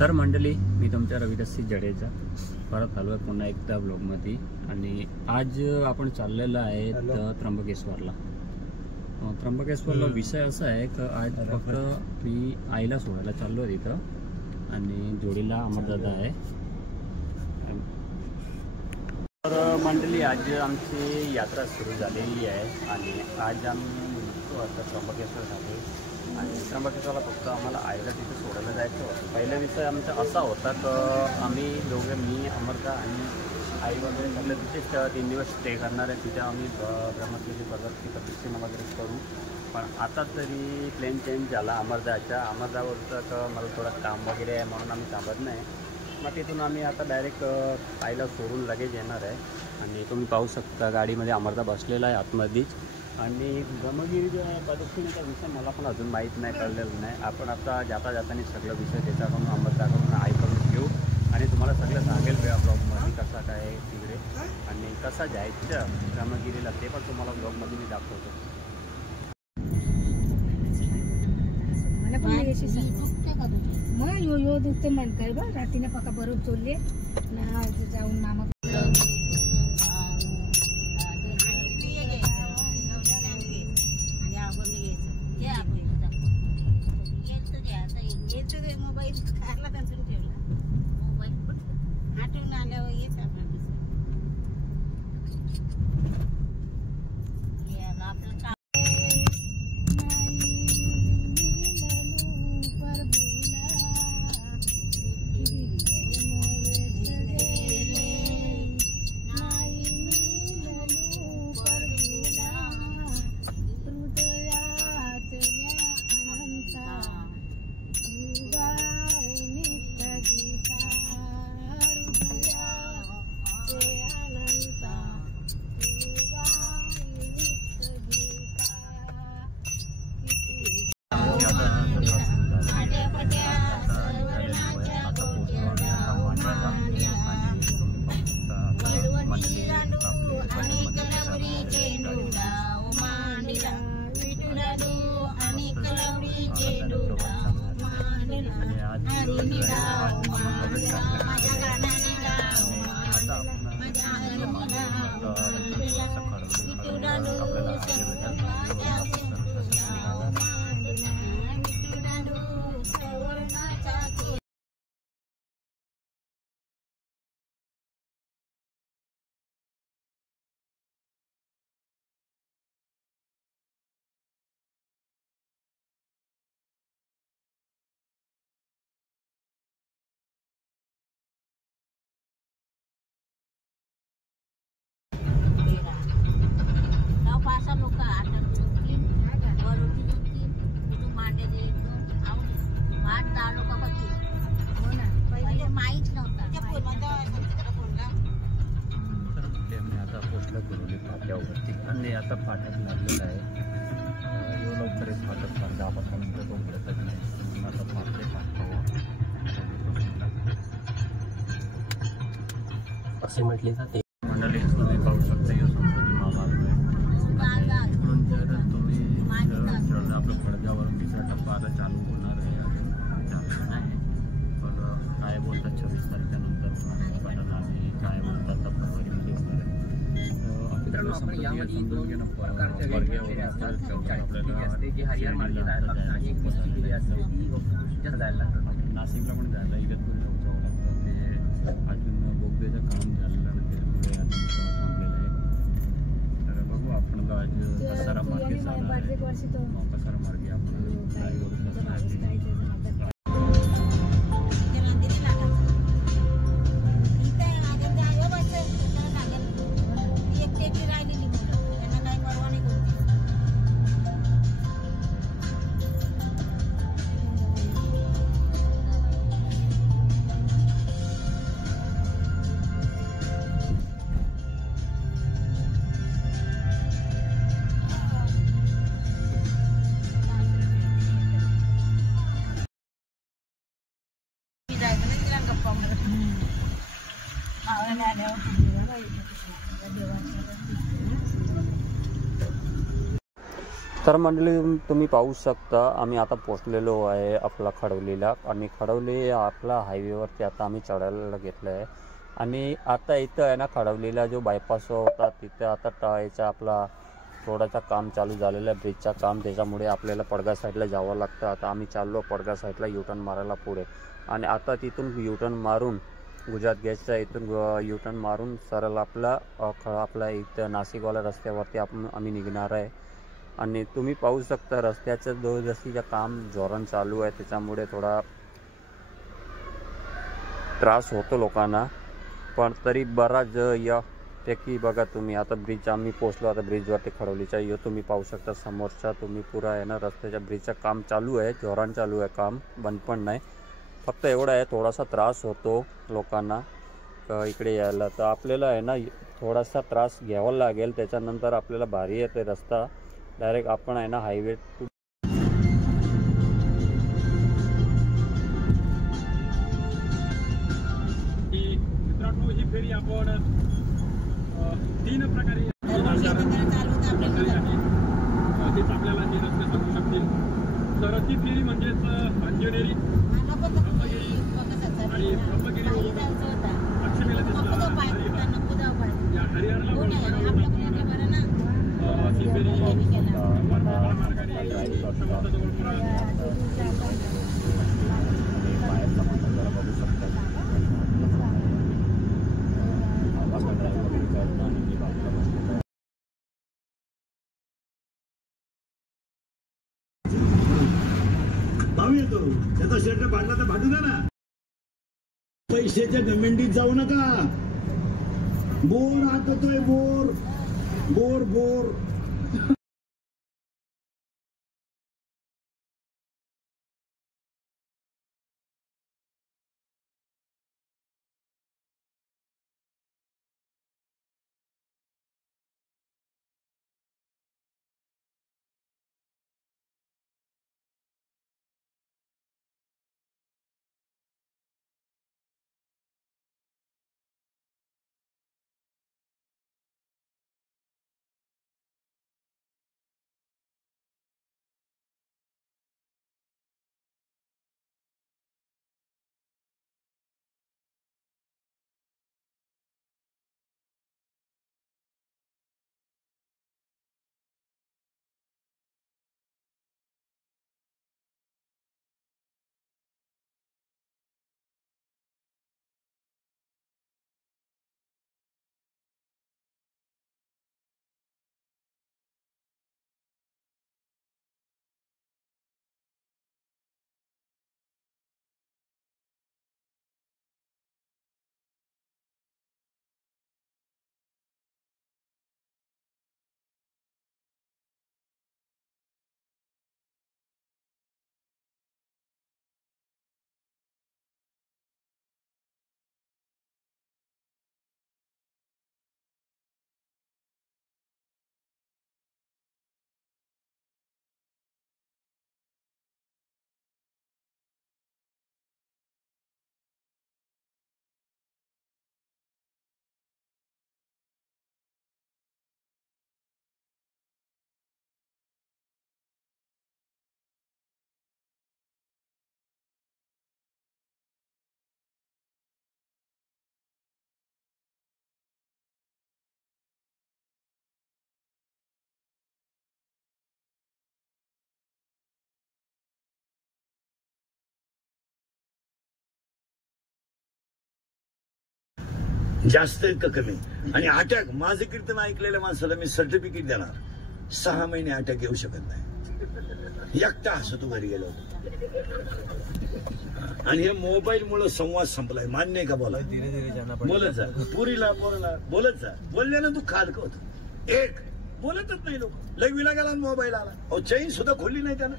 तर मंडळी, मी तुमच्या रविदास जडेजा परत आलो आहे पुन्हा एकदा ब्लॉगमध्ये. आणि आज आपण चाललेलो आहे त्र्यंबकेश्वरला. त्र्यंबकेश्वरला विषय असा आहे की आज फक्त मी आईला सोडायला चाललो आहे तिथं आणि जोडीला अमरदादा आहे. तर मंडळी, आज आमची यात्रा सुरू झालेली आहे आणि आज आम्ही निघतो आता त्र्यंबकेश्वरसाठी. आणि त्र्यंबकेश्वरला फक्त आम्हाला आईला तिथे सोडायला जायचं होतं. पहिला विषय आमचा असा होता की आम्ही दोघे, मी, अमरदा आणि आई वगैरे सगळे तिथेच 3 दिवस स्टे करणार आहे. तिथे आम्ही ब्रह्मगिरी बघत तिथं दर्शन वगैरे करू. पण आता तरी प्लेन चेंज झाला अमरदावरचं तर मला थोडं काम वगैरे आहे म्हणून आम्ही थांबत नाही. मग तिथून आम्ही आता डायरेक्ट आईला सोडून लगेच येणार आहे. आणि तुम्ही पाहू शकता गाडीमध्ये अमरदा बसलेला आहे आतमध्येच. आणि ब्रह्मगिरीच्या प्रदक्षिणेचा विषय मला पण अजून माहीत नाही, कळलेलं नाही. आपण आता जाताना सगळं विषय त्याच्याकडून अमरदाकडून आईकडून घेऊ आणि तुम्हाला सगळं सांगेल वेळा ब्लॉगमध्ये कसा काय तिकडे आणि कसं जायचं ब्रह्मगिरीला ते पण तुम्हाला ब्लॉगमध्ये मी दाखवतो. मग यो दुखते मन काय बा रात्रीने पका बरोबर चोरले ना जाऊन नाम मोबाईल खायला त्यांचं ठेवला. मोबाईल आठवून आल्यावर येत आपलं फाट्यावरती आणि आता फाटक लागलेला आहे. लवकर एक फाटक 10-15 मिनिटं तो मिळतच नाही. आता फाटे असे म्हटले जाते. मंडळी, तुम्ही पाहू शकता यो संपत्ती महामार्ग आहे. जर तुम्ही आपलं खडगावरून तिसरा टप्पा आता चालू होणार आहे. अजून चालू नाही पण काय बोलतात 26 तारखेनंतर आणि काय बोलतात तर फरवरीमध्ये होणार आहे. आपण यामध्ये 2 प्रकारच्या वेगवेगळ्या असतात. जी हरियार मार्गे जायला लागतात आणि एक दुसरी केली असते ती जास्त जायला लागतात. नाशिकला पण जायला इगतपुरी जाऊ लागतं. ते अजून बोगद्याचं काम झालेलं नाही त्यामुळे अजून थांबलेलं आहे. तर बघू आपण आज कसारा मार्गे कसारा मार्गे आपण काय करू शकतो. तर मंडळी तुम्ही पाहू शकता आम्ही आता पोचलेलो आहे आपला खडवलीला आणि खडवली आपला हायवेवरती आता आम्ही चढायला घेतलं आहे आणि आता इथं आहे ना खडवलीला जो बायपास होता तिथे आता टाळायचा आपला थोडासा काम चालू झालेलं आहे ब्रिजचा काम त्याच्यामुळे आपल्याला पडगा साईडला जावं लागतं. आता आम्ही चाललो पडगा साईडला युटर्न मारायला पुढे आणि आता तिथून युटर्न मारून गुजरात गॅसच्या इथून युटर्न मारून सरळ आपला इथं नाशिकवाल्या रस्त्यावरती आम्ही निघणार आहे. आणि तुम्ही पाहू शकता रस्त्याचं जसं काम जोरान चालू आहे त्याच्यामुळे थोडा त्रास होतो लोकांना पण तरी बराच यापैकी बघा तुम्ही आता ब्रिज आम्ही पोचलो आता ब्रिजवरती खडवलीच्या यो तुम्ही पाहू शकता समोरचा तुम्ही पुरा आहे ना रस्त्याच्या ब्रिजचं काम चालू आहे जोरान चालू आहे काम बंद पण नाही फक्त एवढा आहे थोडासा त्रास होतो लोकांना इकडे यायला तर आपल्याला आहे ना थोडासा त्रास घ्यावा लागेल त्याच्यानंतर आपल्याला भारी येते रस्ता डायरेक्ट आपण आहे ना हायवे मित्रांनो ही फेरी आपण 3 प्रकारे तेच आपल्याला हे रस्ते सांगू शकतील. तर ती फेरी म्हणजेच अंजनेरी आणि ब्रह्मगिरी पश्चिमेला दिसला हरिहरला ही फेरी येतो त्याचा शर्ट भांडला तर भांडू द्या ना. पैशाच्या गमेंडीत जाऊ नका. बोर हात होतोय बोर बोर बोर जास्त का कमी आणि अटॅक माझं कीर्तन ऐकलेल्या माणसाला मी सर्टिफिकेट देणार 6 महिने अटॅक येऊ शकत नाही. एकटा हसतो घरी गेलो आणि हे मोबाईल मुळे संवाद संपलाय मान्य आहे का. बोला बोलत जा पुरीला बोलत जा बोलल्यानं तू खालक होत एक बोलतच नाही लोक लघवीला गेला मोबाईल आला अहो चैन सुद्धा खोलली नाही त्यानं.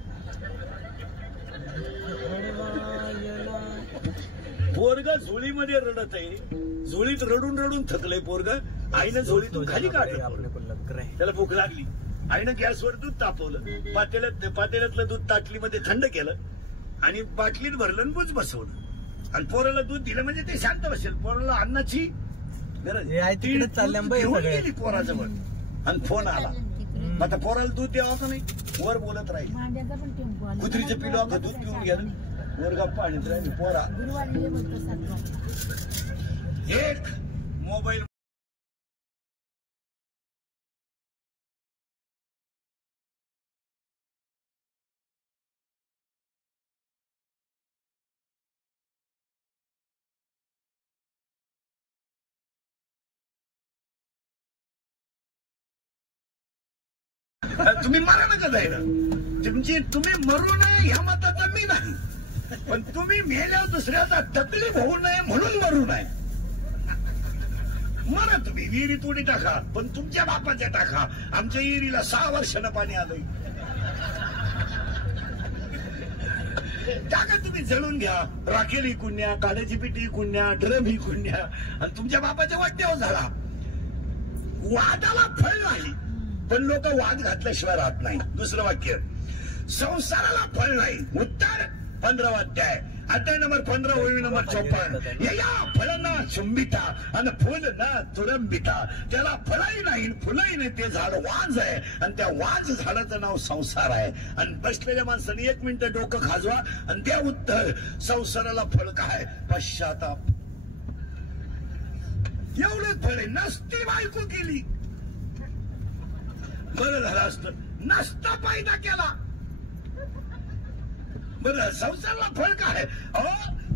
पोरग झोळीमध्ये रडत आहे झोळीत रडून रडून थकलंय पोरग आईनं झोळीतून खाली काढलं त्याला भूक लागली आईनं गॅसवर दूध तापवलं पातेल्यातलं दूध ताटलीमध्ये थंड केलं आणि बाटलीत भरलं आणि बुच बसवलं आणि पोराला दूध दिलं म्हणजे ते शांत बसेल. पोराला अन्नाची गरज गेली पोराजवळ आणि फोन आला आता पोराला दूध द्यावं का नाही वर बोलत राहील. मांड्याचा पण टेम्पो आला. कुत्रीचं पिलो अगं दूध पिऊन गेलं वर गप्पा आणत राहिली पोरा. गुरुवारी ये बोलतो 7 वाजता. एक मोबाईल तुम्ही मारा नका जायला. तुम्ही मरू नये ह्या मताचा मी नाही, पण तुम्ही मेल्यावर दुसऱ्याचा तकलीफ होऊ नये म्हणून मरू नये. मरा तुम्ही विहिरीत उडी टाका, पण तुमच्या बापाच्या टाका. आमच्या विहिरीला 6 वर्षानं पाणी आलंय. टाका तुम्ही, जळून घ्या. राखेल इकून न्या, काड्याची पिठी इकून न्या, ड्रम इकून न्या, आणि तुमच्या बापाच्या वाट्यावर झाला. वादाला फळ नाही, पण लोक वाद घातल्याशिवाय राहत नाही. दुसरं वाक्य, संसाराला फळ नाही. उत्तर 15 अध्याय, अध्याय नंबर 15, ओळी नंबर 54. या फळना चुंबिता आणि फुल ना तुरंबिता. त्याला फळही नाही फुलही नाही, ते झाड वाज आहे, आणि त्या वाज झाडाचं नाव संसार आहे. आणि बसलेल्या माणसाने 1 मिनिट डोकं खाजवा आणि द्या उत्तर. संसाराला फळ काय? पश्चाताप. एवढंच फळ आहे. नसती बायको केली बरं झालं असतं, नसता फायदा केला बरं. संसाराला फळ काय?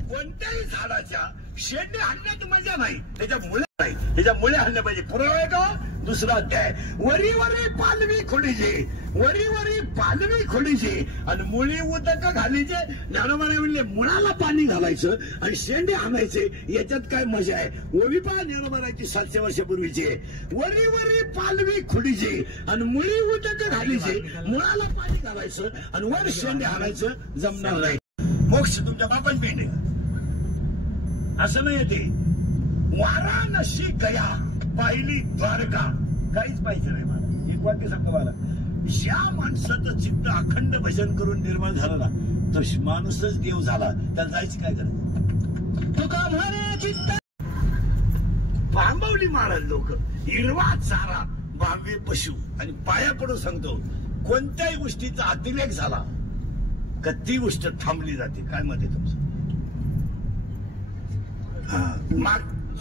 कोणत्याही झाडाच्या शेंडे हाणण्यात मजा नाही, त्याच्या मुळे नाही, त्याच्या मुळे हाणल्या पाहिजे. पुरावा आहे का? दुसरा अध्याय, वरी वरी पालवी खोडीचे, वरी वरी पालवी खोडीचे आणि मुळी उदक घालीचे. ज्ञानोबाने म्हणले मुळाला पाणी घालायचं आणि शेंडे हाणायचे, याच्यात काय मजा आहे? ओवी पहा ज्ञानोबाची 700 वर्षापूर्वीची. वरी वरी पालवी खोडीचे आणि मुळी उदक घालीचे, मुळाला पाणी घालायचं आणि वर शेंडे हाणायचं, जमणार नाही. मोक्ष तुमच्या बापान पेंडे असं नाही. ते वाराणसी गया पाहिली द्वारका, काहीच पाहिजे नाही मला. एक वाक्य सांगतो मला, ज्या माणसाचं चित्त अखंड भजन करून निर्माण झालं ना, तो माणूसच देव झाला. त्याला जायची काय गरज? तुका म्हणे चित्त बांबवली महाराज लोक, हिरवा चारा बांबे पशु. आणि पाया पडून सांगतो, कोणत्याही गोष्टीचा अतिरेक झाला का ती गोष्ट थांबली जाते. काय मत आहे तुमचं?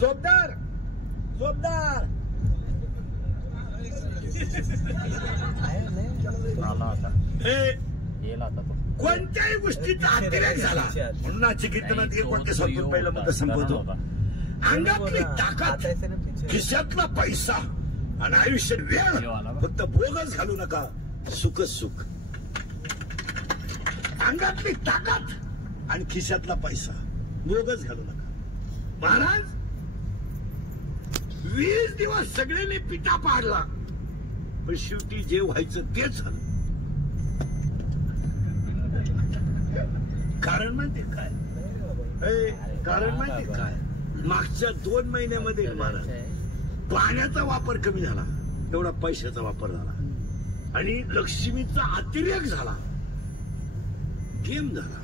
जोरदार जोरदार आला आता, गेला आता तो. कोणत्याही गोष्टीचा अतिरेक झाला म्हणून आजच्या कीर्तनात एक वाक्य सांगतो. पहिलं मग संपवतो. अंगातली ताकद, खिशातला पैसा आणि आयुष्यात वेळ फक्त बोगस घालू नका. सुख सुख. अंगातली ताकद आणि खिशातला पैसा बोगस घालू नका. महाराज 20 दिवस सगळ्यांनी पिता पाडला, पण शेवटी जे व्हायचं तेच झालं. कारण माहिती काय? कारण माहिती काय? मागच्या 2 महिन्यामध्ये महाराज पाण्याचा वापर कमी झाला, एवढा पैशाचा वापर झाला आणि लक्ष्मीचा अतिरेक झाला, गेम झाला.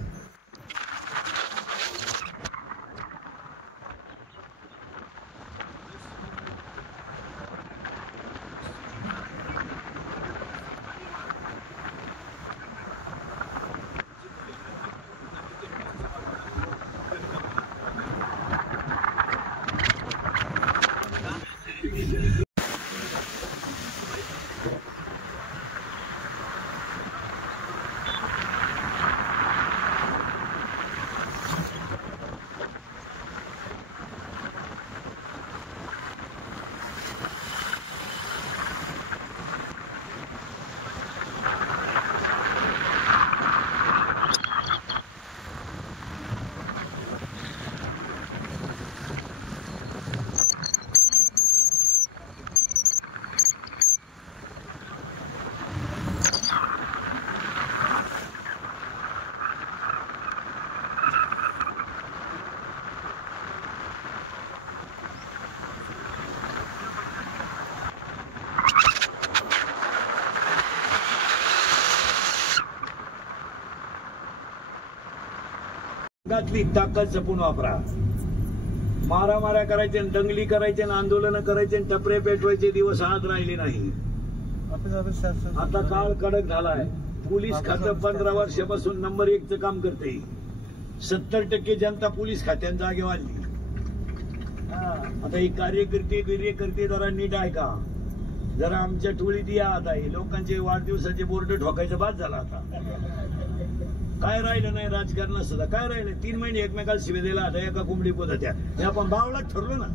अंगातली ताकद जपून वापरा. मारामाऱ्या करायचे, दंगली करायचे, आंदोलन करायचे, टपरे पेटवायचे दिवस आज राहिले नाही. आता काळ कडक झालाय. पोलीस खातं 15 वर्षापासून नंबर 1चं काम करते. 70% जनता पोलीस खात्यात जागेवर आली. आता ही कार्यकर्ते जरा नीट ऐका. जरा आमच्या टोळीत या. आता हे लोकांचे वाढदिवसाचे बोर्ड ठोकायचं बाद झाला. आता काय राहिलं नाही राजकारणात सुद्धा. काय राहिलं? 3 महिने एकमेकाला शिवे दिला. आता एका कोंबडी पोताच्या हे आपण बावळात ठरलो ना.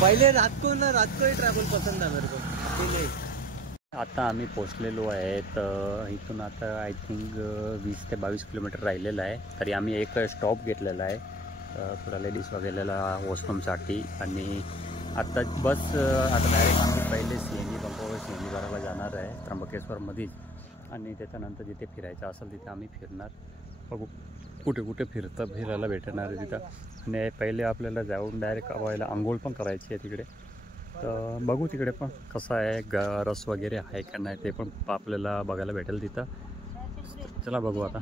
पहिले रात को ट्रॅव्हल पसंद आहे मेरे को. आता आम्ही पोचलेलो आहे. तर इथून आता आय थिंक 20 ते 22 किलोमीटर राहिलेलं आहे. तरी आम्ही एक स्टॉप घेतलेला आहे थोडा लेडीज वगैरेला वॉशरूमसाठी. आणि आता बस आता डायरेक्ट आम्ही पहिले CNG पंपावर CNG भरायला जाणार आहे त्र्यंबकेश्वरमध्येच. आणि त्याच्यानंतर जिथे फिरायचं असेल तिथे आम्ही फिरणार. बघू कुठे कुठे फिरायला भेटणार आहे तिथं. आणि पहिले आपल्याला जाऊन डायरेक्ट व्हायला आंघोळ पण करायची आहे तिकडे. तर बघू तिकडे पण कसं आहे रस वगैरे आहे का नाही ते पण आपल्याला बघायला भेटेल तिथं. चला बघू आता.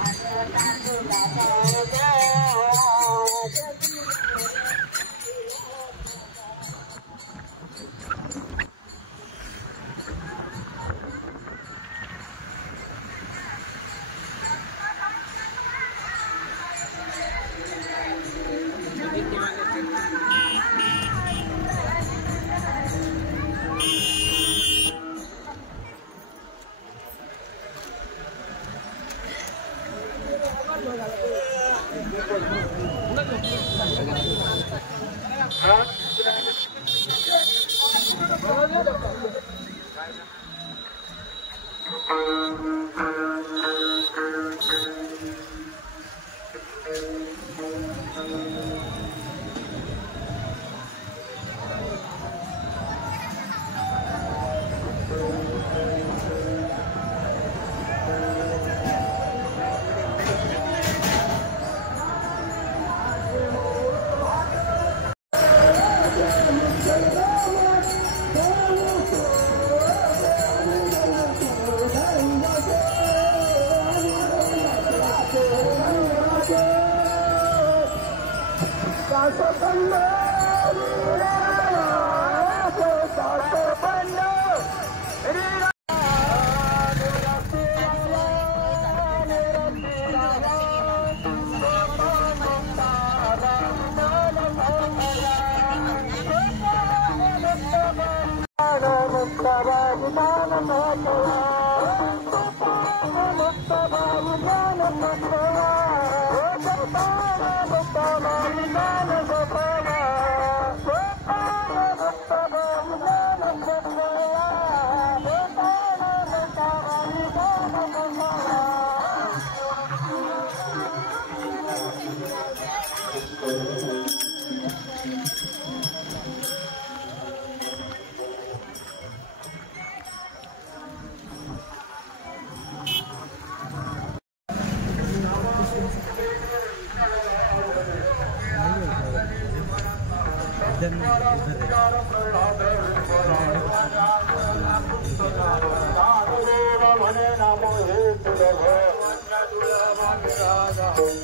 Bye.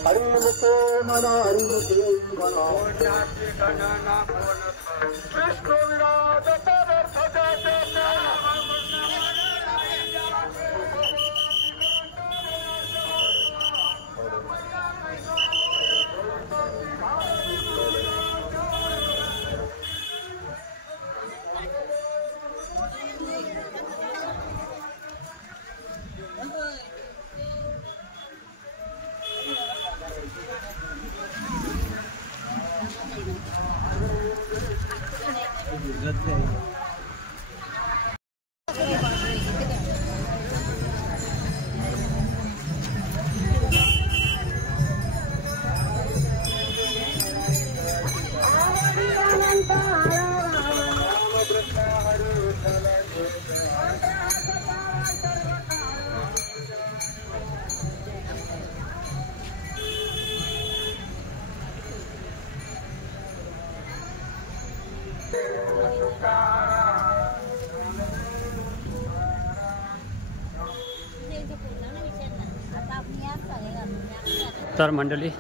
हरिमुखे मना हरिमुखे मना कृष्ण विराट पदार्थ तर मंडळी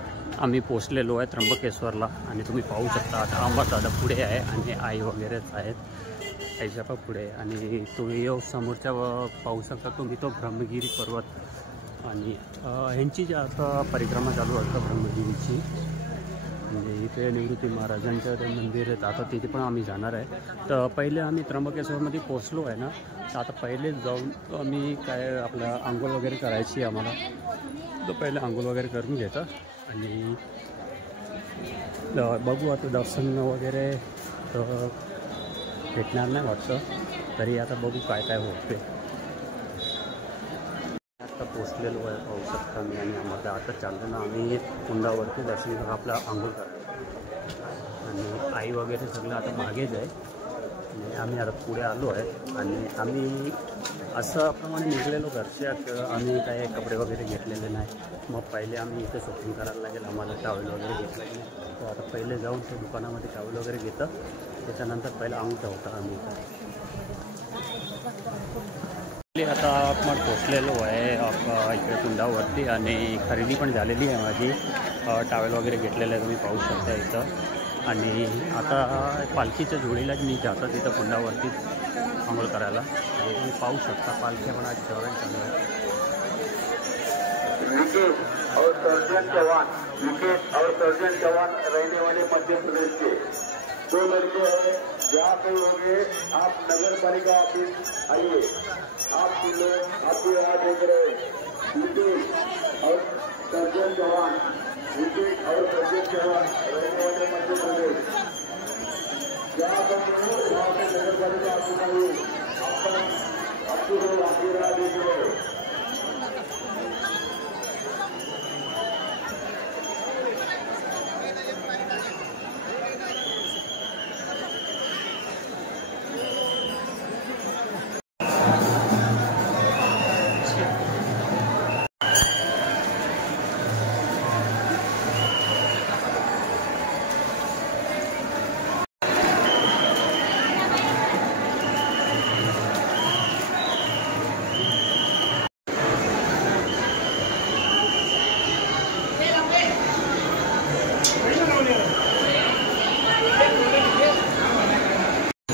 आम्ही पोचलेलो आहे त्र्यंबकेश्वरला आणि तुम्ही पाहू शकता आता अंबादादा पुढे आहे आणि आई वगैरेच आहेत आईच्या पण पुढे आणि तुम्ही समोरच्या पाहू शकता तुम्ही तो ब्रह्मगिरी पर्वत आणि ह्यांची जी आता परिक्रमा चालू असतं ब्रह्मगिरीची म्हणजे इथे निवृत्ती महाराजांचं ते मंदिर आहे आता तिथे पण आम्ही जाणार आहे. तर पहिले आम्ही त्र्यंबकेश्वरमध्ये पोचलो आहे ना तर आता पहिले जाऊन आम्ही काय आपलं आंघोळ वगैरे करायची आम्हाला तर पहिले आंघोळ वगैरे करून घेतं आणि बघू आता दर्शन वगैरे तर भेटणार नाही वाटतं तरी आता बघू काय काय होते. आता पोचलेलो आहे पाहू शकता मी आणि आम्हाला आता चाललं ना आम्ही कुंडावरती दर्शन करून आपला आंघोळ करतो आणि आई वगैरे सगळं आता मागेच आहे आणि आम्ही आता पुढे आलो आहे आणि आम्ही असं प्रमाणे निघलेलो घरच्या आम्ही काय कपडे वगैरे घेतलेले नाही. मग पहिले आम्ही इथे शॉपिंग करायला लागेल आम्हाला टॉवेल वगैरे घेतलं नाही तर आता पहिले जाऊन त्या दुकानामध्ये टॉवेल वगैरे घेतं त्याच्यानंतर पहिलं आंघोळ ठेवतो आम्ही आता आपण पोचलेलो आहे इकडे कुंडावरती आणि खरेदी पण झालेली आहे माझी टॉवेल वगैरे घेतलेलं आहे तुम्ही पाहू शकता इथं आणि आता पालखीच्या जोडीलाच मी जातो तिथं कुंडावरती आंघोळ करायला तुम्ही पाहू शकता पालख्या पण आज जेवण चालू आहे. विकेट और सर्जन जवान रहने वाले मध्य प्रदेश के 2 लड़के हैं. जहाँ पे होंगे आप नगर पालिका ऑफिस आइए. आप लोग आपको यहाँ देख रहे विकेट और सर्जन जवान रहने वाले मध्य प्रदेश जहाँ पर वहाँ पे नगर पालिका ऑफिस आइए. आपको लोग आपकी राह देख रहे.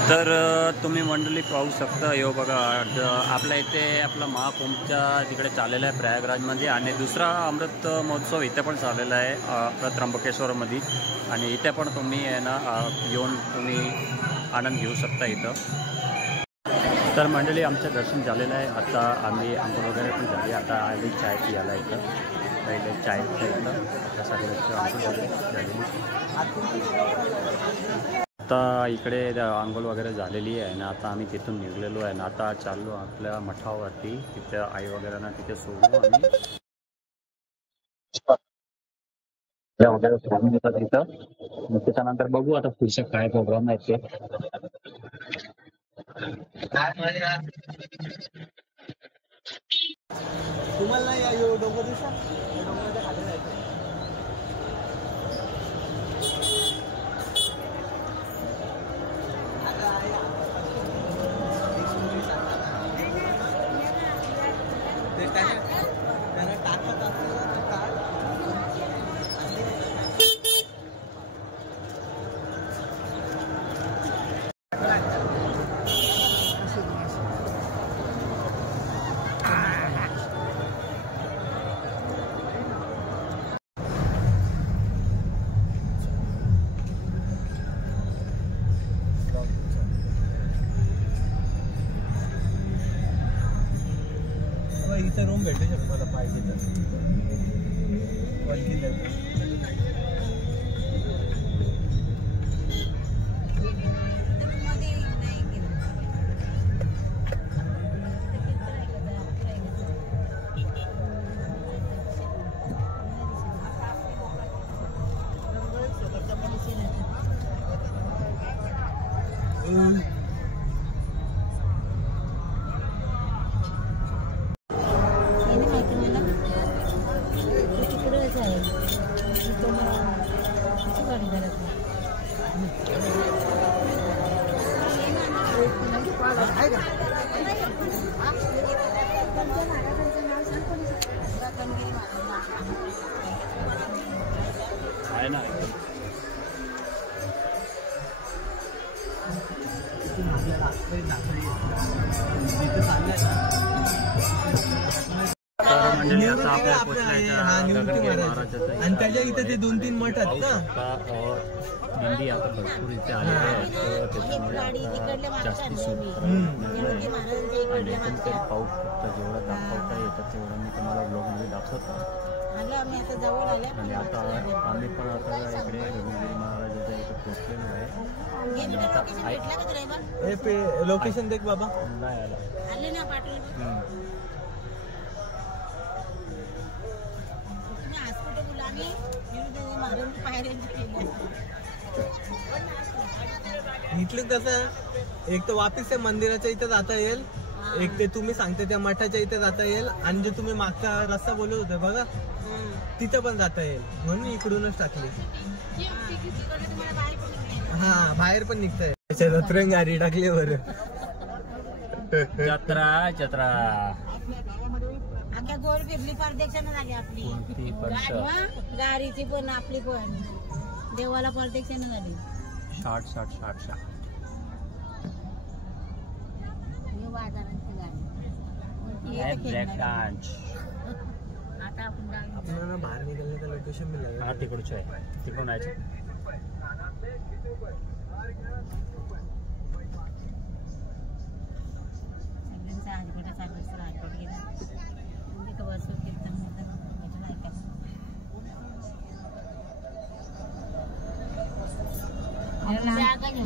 तर तुम्ही मंडळी पाहू शकता यो बघा आपल्या इथे आपला महाकुंभच्या तिकडे चाललेला आहे प्रयागराजमध्ये आणि दुसरा अमृत महोत्सव इथे पण चाललेला आहे आपल्या त्र्यंबकेश्वरमध्ये आणि इथे पण तुम्ही आहे ना येऊन तुम्ही आनंद घेऊ शकता इथं. तर मंडळी आमचं दर्शन झालेलं आहे आता आम्ही आंघोळ वगैरे पण झाली आता आधी चाय पियाला इथं पहिले चाय इथं आता सगळ्याची आंघोळ वगैरे झालेली आता इकडे आंघोळ वगैरे झालेली आहे ना आता आम्ही तिथून निघलेलो आहे ना आता चाललो आपल्या मठावरती तिथे आई वगैरे ना तिथे सोडू आम्ही वगैरे सोडून येतात तिथं त्याच्यानंतर बघू आता पुढचे काय प्रोग्राम आहेत ते. तुम्हाला या डोंगर दिवसा डोंगराच्या खाली जायचं आता बाबा इथं रूम भेटू शकतो मला पाहिजे तर आहे ना. तर मंडळी आता आपल्या आणि त्याच्या इथे ते 2-3 मठ आहेत ना. दिंडी आता भरपूर इथे आलेली आहे, तर त्याच्यामुळे आता जास्ती सूट आणि पण ते पाऊस फक्त जेवढं दाखवता येतं तेवढं मी तुम्हाला ब्लॉगमध्ये दाखवतो. आणि आता आम्ही पण आता इकडे रघुवीर महाराजाच्या इथे पोहोचलेलो आहे. लोकेशन देख बाबा. नाही आला. इथलं कसं एक तर वापिस त्या मंदिराच्या इथे जाता येईल, एक ते तुम्ही सांगते त्या मठाच्या इथे जाता येईल, आणि जे तुम्ही मागचा रस्ता बोलत होते बघा तिथं पण जाता येईल, म्हणून इकडूनच टाकली. हा बाहेर पण निघताय. रत्रंगारी टाकली बरं. जत्रा जत्रा आता गोल फिरली प्रदक्षिणा झाली आपली. गाडीची पण आपली पण देवाला प्रदक्षिणा झाली. शॉर्ट बाजारांची गाडी ब्लॅक डान्स. आता आपण आपल्याला बाहेर निघालं लोकेशन मिळालं. हा तिकडचं आहे, तिकडून आहे.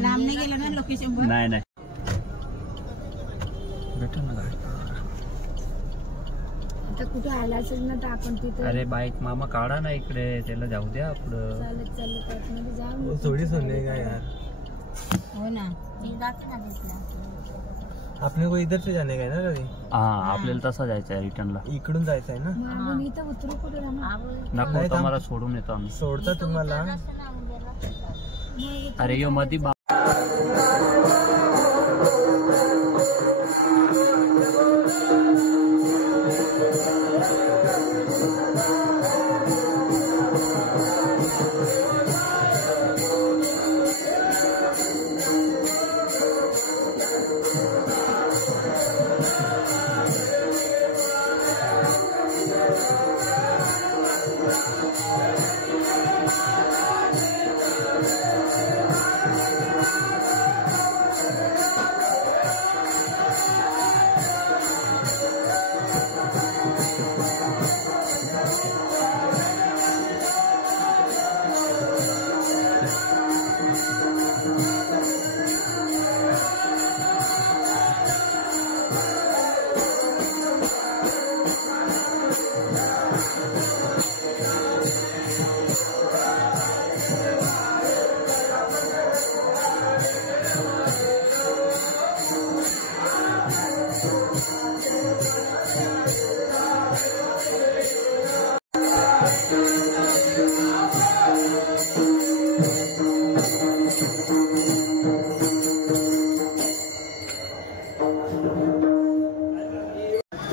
लांब नाही गेलं ना लोकेशन. नाही भेटेल ना गाडी. आता कुठे आला असेल ना तर आपण तिथे. अरे बाईक मामा काढा ना इकडे, त्याला जाऊ द्या आपलं. चालत आतमध्ये जाऊ. थोडी सोने का यार. हो ना मी जाते ना तिथला. आपने को इधर से जाने का है ना रवि. हा आपल्याला तसा जायचं आहे रिटर्नला. इकडून जायचं आहे ना. मग इथं उतरू कुठे नको तर मला सोडून येतो आम्ही. सोडता तुम्हाला. अरे यो मधी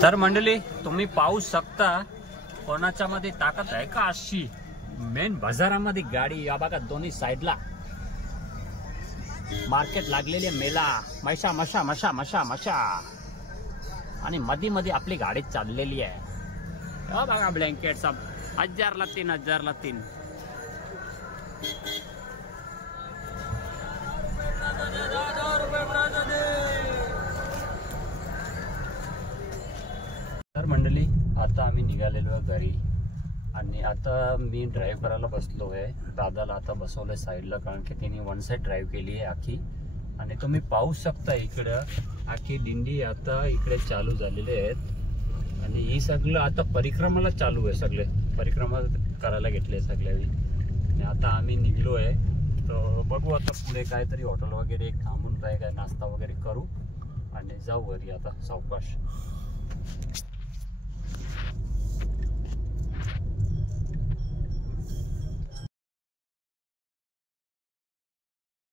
तर मंडळी तुम्ही पाहू शकता कोणाच्या मध्ये ताकद आहे का अशी. मेन बाजारामध्ये गाडी या बघा, दोन्ही साईडला मार्केट लागलेली मेला मशा मशा मशा मशा मशा, आणि मध्ये मध्ये आपली गाडी चाललेली आहे. बघा ब्लँकेट सब 1000ला 3, 1000ला 3. तर मंडळी आता आम्ही निघालेलो आहे घरी आणि आता मी ड्राईव्ह करायला बसलो आहे. दादाला आता बसवलंय साईडला, कारण की तिने वन साईड ड्राईव्ह केली आहे आखी. आणि तुम्ही पाहू शकता इकडं आखी दिंडी आता इकडे चालू झालेले आहेत आणि ही सगळं आता परिक्रमाला चालू आहे. सगळे परिक्रमा करायला घेतले सगळ्यावी. आणि आता आम्ही निघलो आहे. तर बघू आता पुढे काहीतरी हॉटेल वगैरे थांबून काय नाश्ता वगैरे करू आणि जाऊ घरी आता सावकाश.